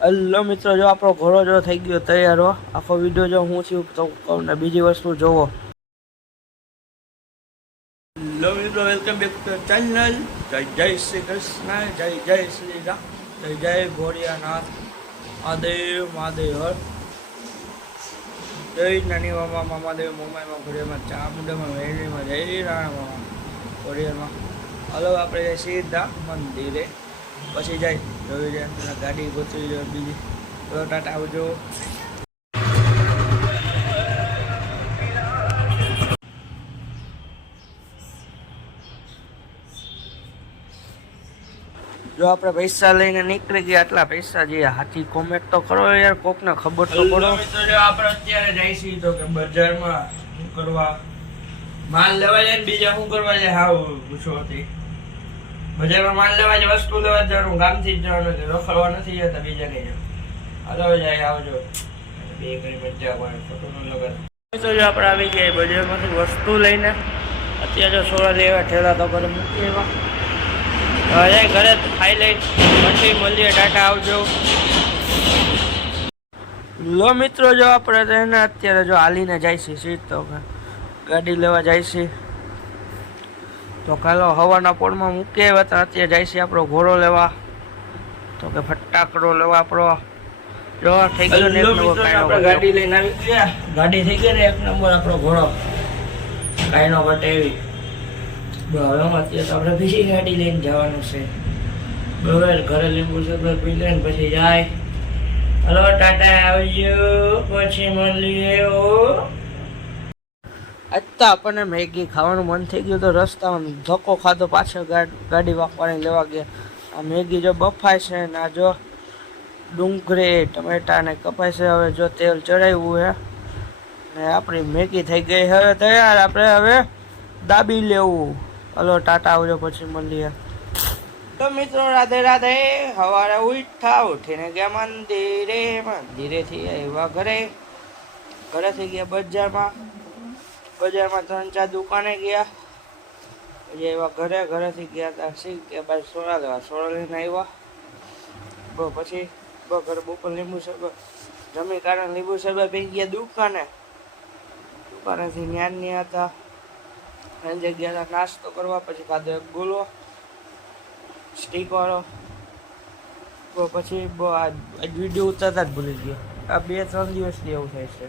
Hello મિત્રો, જો આપણો ઘોડો જો થઈ ગયો તૈયાર હો. આખો વિડીયો જો હું છું તો કહું ને, બીજી વસ્તુ જોવો. હલો મિત્રો, વેલકમ બેક ટુ ચેનલ. જય જય શ્રી કૃષ્ણ, જય જય શ્રી રામ, જય જય ભોળિયાનાથ, મહાદેવ મહાદેવ હર. જય નાની મામા મામાદેવ મોમાઈમાં ઘોડિયામાં ચામુંડામાં વેણીમાં જય રાણા મામા ઘોડિયામાં. હલો આપણે સીધા મંદિરે, પછી જાય જોઈ જાય ગાડી ગોતવી જોઈએ બીજી. તો ટાટા આવજો. જો આપણે પૈસા લઈને નીકળી ગયા, આટલા પૈસા જે હાથી કોમેન્ટ તો કરો યાર, કોક ને ખબર તો પડો. જો આપણે અત્યારે જઈશું તો કે બજારમાં શું કરવા માલ લેવા જાય, બીજા શું કરવા જાય. હાવ પૂછો હતી બજારમાં માલ લેવા જાય, વસ્તુ લેવા જવાનું, ગામથી જ જવાનું, રખડવા નથી જતા બીજા કઈ જવાનું. હાલો જાય આવજો, બે કરી મજા આવે, ફોટો ન લગાડ. તો જો આપણે આવી ગયા બજારમાંથી વસ્તુ લઈને. અત્યારે જો સોળા લેવા ઠેલા તો ઘરે મૂકી એવા ઘરે ખાઈ લઈ, પછી મળીએ. ટાટા આવજો. લો મિત્રો, જો આપણે એને અત્યારે જો હાલીને જાય છે સીટ, તો ગાડી લેવા જાય છે તો કાલો હવાના પોળમાં મૂકી આવ્યા. અત્યારે જાય છે આપણો ઘોડો લેવા, તો કે ફટાકડો લેવા આપણો. જો થઈ ગયો ને એક નંબર, આપણે ગાડી લઈને આવી ગયા. ગાડી થઈ ગઈ ને એક નંબર, આપણો ઘોડો કાંઈ નો ઘટે એવી. હવે અત્યારે તો આપણે બીજી ગાડી લઈને જવાનું છે. બરાબર, ઘરે લીંબુ શરબત પી લઈને પછી જાય. હલો ટાટા આવજો, પછી મળીએ. આજ તો આપણને મેગી ખાવાનું મન થઈ ગયું, તો રસ્તામાં ધક્કો ખાધો, પાછળ ગાડી વાપરવાની લેવા ગયા. આ મેગી જો બફાય છે ને, આ જો ડુંગળી ટમેટા ને કપાય છે. હવે જો તેલ ચડાવ્યું છે ને આપણી મેગી થઈ ગઈ હવે તૈયાર. આપણે હવે દાબી લેવું. હલો ટાટા આવજો, પછી મળીએ. તો મિત્રો રાધે રાધે. સવારે ઉઠીને ગયા મંદિરે, મંદિરેથી આવ્યા ઘરેથી ગયા બજારમાં 3-4 દુકાને ગયા. પછી આવ્યા ઘરેથી ગયા હતા શીખ કે ભાઈ સોડા લેવા, સોડા લઈને આવ્યા. પછી ઘરે બપોર લીંબુ શરબત જમી કારણે લીંબુ શરબત પી ગયા દુકાનેથી ન્યાની હતા. સાંજે ગયા હતા નાસ્તો કરવા, પછી ખાધો એક ગોલો સ્ટીક વાળો. પછી આ વિડીયો ઉતારતા જ ભૂલી ગયો. આ 2-3 દિવસથી એવું થાય છે.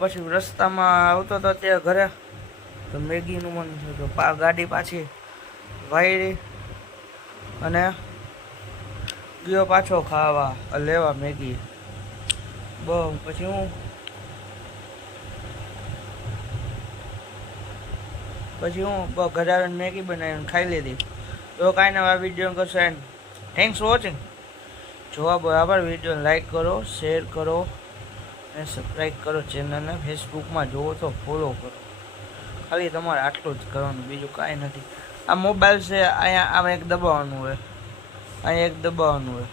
પછી રસ્તામાં આવતો હતો ત્યાં ઘરે તો મેગીનું મન થયું, તો ગાડી પાછી વાયરી અને ગયો પાછો ખાવા લેવા મેગી. પછી હું ઘરે આવીને મેગી બનાવીને ખાઈ લીધી. તો કાંઈ નવા વિડીયો કરશો એન્ડ થેન્ક્સ ફોર વોચિંગ. જોવા બરાબર વિડીયો લાઈક કરો, શેર કરો અને સબસ્ક્રાઈબ કરો ચેનલને. ફેસબુકમાં જોવો તો ફોલો કરો. ખાલી તમારે આટલું જ કરવાનું, બીજું કાંઈ નથી. આ મોબાઈલ છે, અહીંયા આમાં એક દબાવવાનું હોય, અહીંયા એક દબાવવાનું હોય,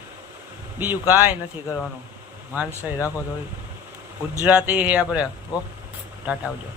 બીજું કાંઈ નથી કરવાનું. માનસાઈ રાખો થોડી. ગુજરાતી છે આપણે. ટાટા આવજો.